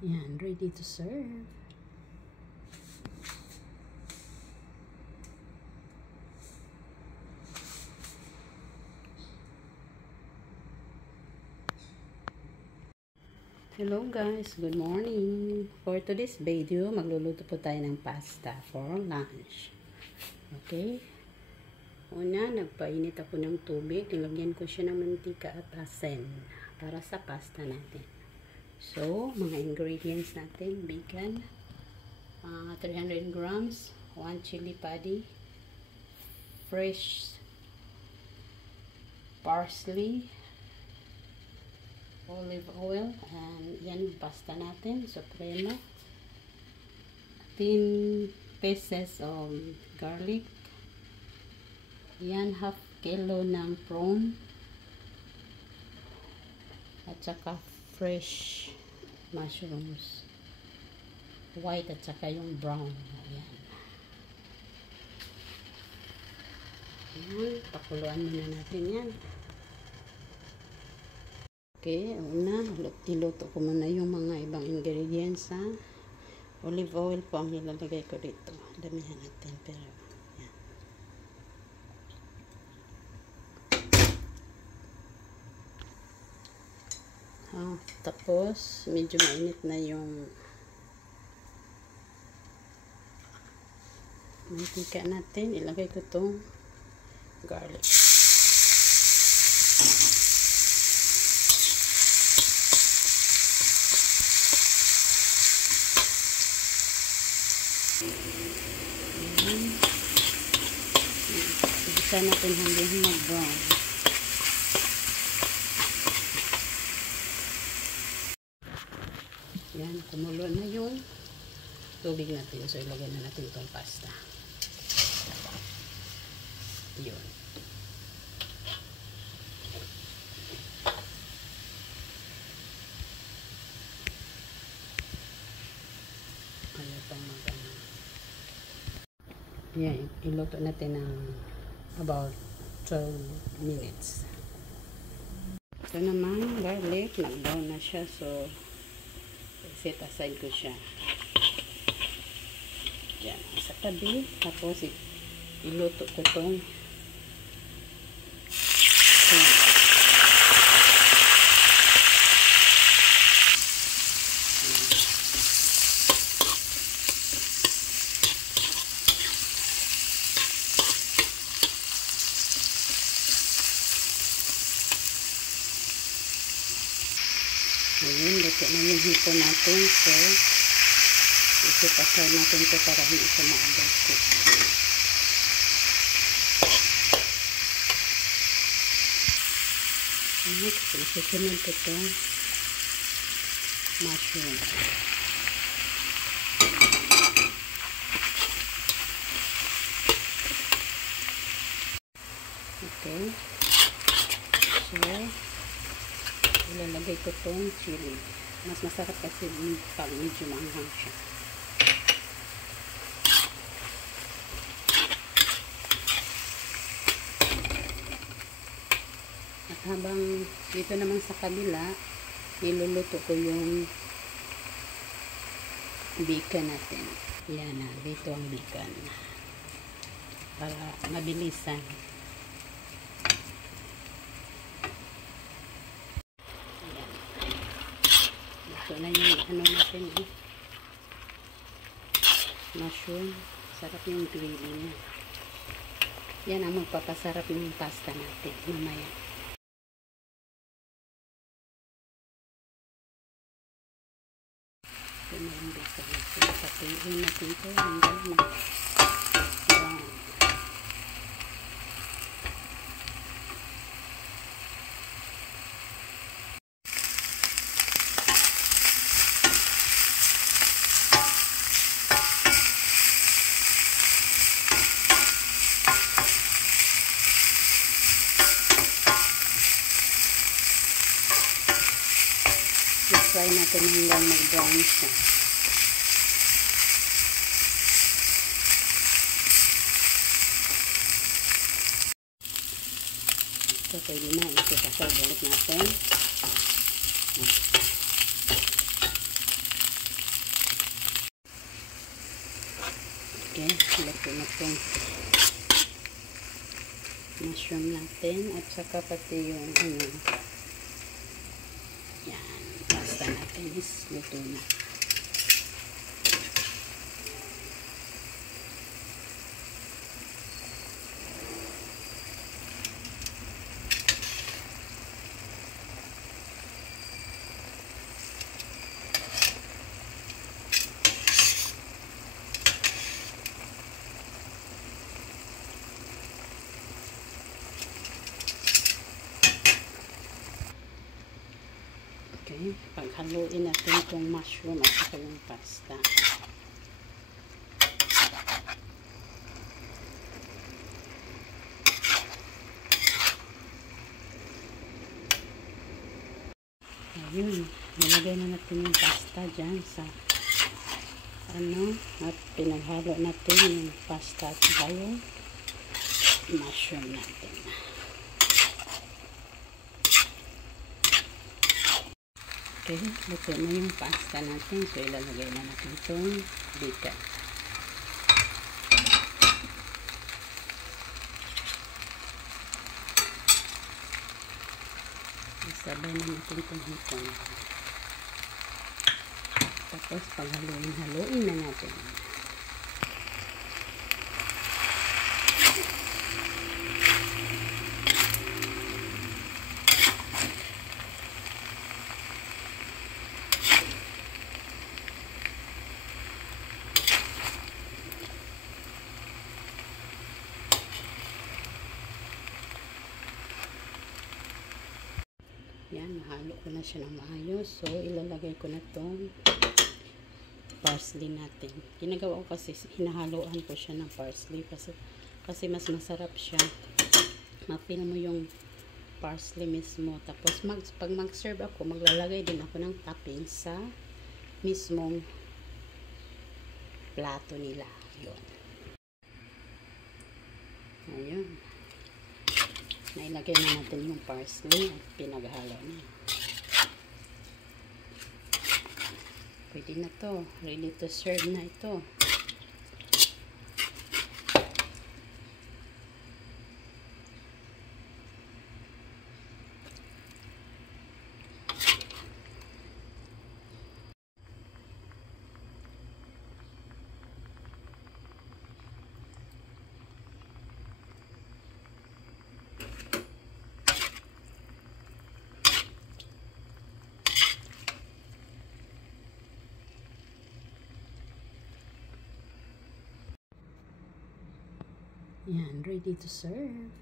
Yan, ready to serve. Hello guys, good morning. For today's video, magluluto po tayo ng pasta for lunch. Okay? Una, nagpainit ako ng tubig. Nilagyan ko siya ng mantika at asin para sa pasta natin. So, mga ingredients natin, bacon, 300 grams, 1 chili padi, fresh parsley, olive oil, and yan yung pasta natin, supremo, 10 pieces of garlic, yan half kilo ng prawn, at saka fresh mushrooms, white at saka yung brown. Ayan. Ayan, pakuluan muna natin yan. Okay, una, iluto ko muna yung mga ibang ingredients, ha. Olive oil po ang nilalagay ko dito. Damihan natin, pero yan. Tapos, medyo mainit na yung mantika natin. Ilagay ko itong garlic. Isa natin hanggang mag-brown. Yan, kumulo na yung tubig natin. So, ilagay na natin itong pasta. Yun. Ano itong magana. Yan, iluto natin ng about 12 minutes. Ito naman, garlic, nag-brown na siya, so set aside ko siya. Yan, sa tabi. Tapos iluto ko itong ayun, luto na yung hipon natin. So, isipasay natin ito para hindi ito ma-adult cook. Next, isusunod ko ito mushroom. Okay. So, ilalagay ko itong chili. Mas masarap kasi pag medyo maanghang siya. At habang dito naman sa kabila, niluluto ko yung bacon natin. Yan na, dito ang bacon. Para mabilisan. Ito na yung ano natin, mushroom. Sarap yung gravy niya. Yan ang magpapasarap yung pasta natin mamaya. Ito na yung bacon natin. Patuloy natin ito hanggang brown. Try natin hanggang mag-brown siya. So, pwede na. Isipasal ulit natin. Okay, luto na itong mushroom natin at saka pati yung yan, pasta natin is luto na. Okay, paghaluin natin itong mushroom at saka yung pasta. Ayun, nilagay na natin yung pasta dyan sa at pinaghalo natin yung pasta at saka yung mushroom natin. Okay, luto na yung pasta natin. So, ilalagay na natin itong bigat. Isabay na natin itong hipon. Tapos, paghaluin na natin. Yan, mahalo ko na siya ng maayos. So, ilalagay ko na itong parsley natin. Ginagawa ko kasi, hinahaluan ko siya ng parsley kasi mas masarap siya. Ma-feel mo yung parsley mismo. Tapos, pag mag-serve ako, maglalagay din ako ng topping sa mismong plato nila. Yun. Ayun. Nailagay na natin yung parsley at pinaghalo na. Pwede na to. Ready to serve na ito. Yan, ready to serve.